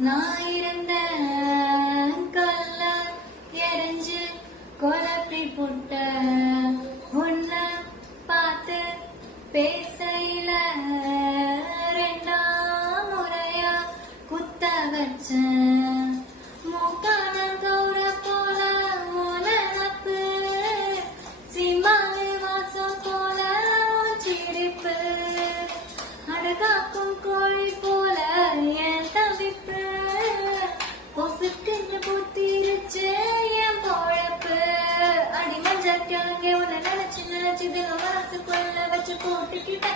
நான் இருந்த கல்ல எரிஞ்சு கொலப்பி புட்ட உன்ன பார்த்து பேசையில ரெண்டாம் முறையா குத்த வச்ச மூக்கான கௌர போல உனப்பு சிம்மானு வாசம் போல சிரிப்பு அடகாக்கும் கோழி போல என் தவிப்பு பொசுக்குன்னு புத்திருச்சு என் பொழப்பு அடி மஞ்சள் கிழங்கே உன்னை நினைச்சு நினைச்சு மனசுக்குள்ள வச்சு போட்டுக்கிட்ட